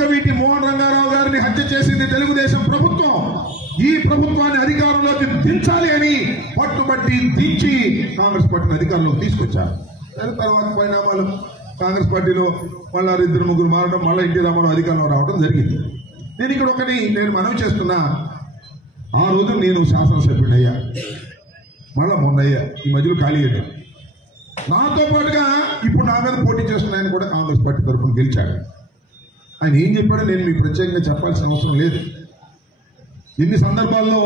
వంగవీటి మోహన్ రంగారావు గారిని హత్య చేసింది తెలుగుదేశం ప్రభుత్వం. ఈ ప్రభుత్వాన్ని అధికారంలోకి దించాలి అని పట్టుబట్టి దించి కాంగ్రెస్ పార్టీని అధికారంలోకి తీసుకొచ్చారు. తర్వాత పరిణామాలు కాంగ్రెస్ పార్టీలో మళ్ళా 2-3 మారడం, మళ్ళీ ఎన్టీ రామారావు అధికారంలో రావడం జరిగింది. నేను ఇక్కడ నేను మనవి చేస్తున్నా, ఆ రోజు నేను శాసనసభ్యుడిని అయ్యా, మళ్ళా మొన్నయ్యా, ఈ మధ్యలో ఖాళీ అయ్యాడు. నాతో పాటుగా ఇప్పుడు నా మీద పోటీ చేస్తున్న ఆయన కూడా కాంగ్రెస్ పార్టీ తరఫున గెలిచాడు. ఆయన ఏం చెప్పాడో నేను మీకు ప్రత్యేకంగా చెప్పాల్సిన అవసరం లేదు. ఎన్ని సందర్భాల్లో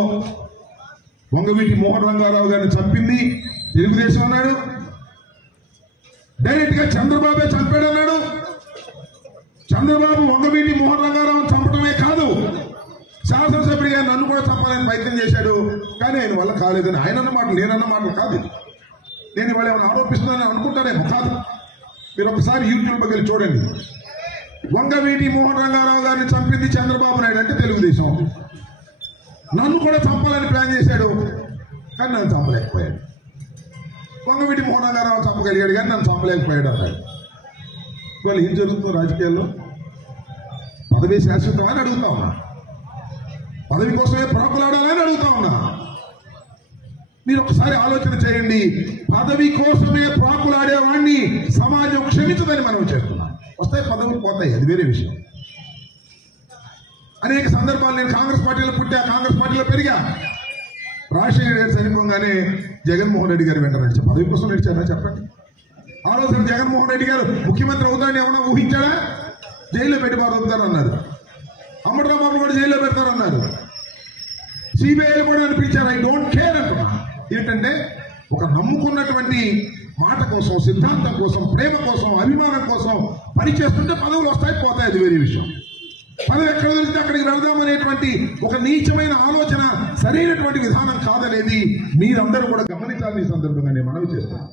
వంగవీటి మోహన్ రంగారావు గారిని చంపింది తెలుగుదేశం అన్నాడు, డైరెక్ట్ గా చంద్రబాబే చంపాడు అన్నాడు. చంద్రబాబు వంగవీటి మోహన్ రంగారావు చంపడమే కాదు, శాసనసభ్యుడిగా నన్ను కూడా చంపాలని ప్రయత్నం చేశాడు. కానీ ఆయన వల్ల కాలేదని ఆయన అన్న మాటలు, నేనన్న మాటలు కాదు. నేను ఇవాళ ఏమైనా ఆరోపిస్తున్నానని అనుకుంటానేమో కాదు. మీరు ఒకసారి యూట్యూబ్కి వెళ్ళి చూడండి. వంగవీటి మోహన్ రంగారావు గారిని చంపింది చంద్రబాబు నాయుడు అంటే తెలుగుదేశం. నన్ను కూడా చంపాలని ప్లాన్ చేశాడు, కానీ నన్ను చంపలేకపోయాడు. వంగవీటి మోహన్ రంగారావు చంపగలిగాడు కానీ నన్ను చంపలేకపోయాడు అన్నాడు. ఇవాళ ఏం జరుగుతుందో రాజకీయాల్లో? పదవి శాశ్వతమని అడుగుతా ఉన్నా, పదవి కోసమే ప్రాకులాడాలని అడుగుతా ఉన్నా. మీరు ఒకసారి ఆలోచన చేయండి. పదవి కోసమే ప్రాకులాడేవాడిని సమాజం క్షమించదని మనం చేస్తున్నాం. వస్తాయి పదవులు, పోతాయి, అది వేరే విషయం. అనేక సందర్భాలు నేను కాంగ్రెస్ పార్టీలో పుట్టా, కాంగ్రెస్ పార్టీలో పెరిగా. రాజశేఖర్ గారు చనిపోగానే జగన్మోహన్ రెడ్డి గారు వెంట నడిచారు. పదవి కోసం నడిచారా చెప్పండి? ఆ రోజు జగన్మోహన్ రెడ్డి గారు ముఖ్యమంత్రి అవుతాడని ఏమన్నా ఊహించాడా? జైల్లో పెట్టి బాధవుతారన్నారు. అమ్మటరామాబు కూడా జైల్లో పెడతారన్నారు. సిబిఐలు కూడా అనిపించారు. ఐ డోంట్ కేర్ అంటున్నా. ఏంటంటే ఒక నమ్ముకున్నటువంటి మాట కోసం, సిద్ధాంతం కోసం, ప్రేమ కోసం, అభిమానం కోసం పనిచేస్తుంటే పదవులు వస్తాయి, పోతాయి, అది వేరే విషయం. పదవి ఎక్కడ దొరికితే అక్కడికి వెళ్దామనేటువంటి ఒక నీచమైన ఆలోచన సరైనటువంటి విధానం కాదనేది మీరందరూ కూడా గమనించాలని ఈ సందర్భంగా నేను మనవి చేస్తాను.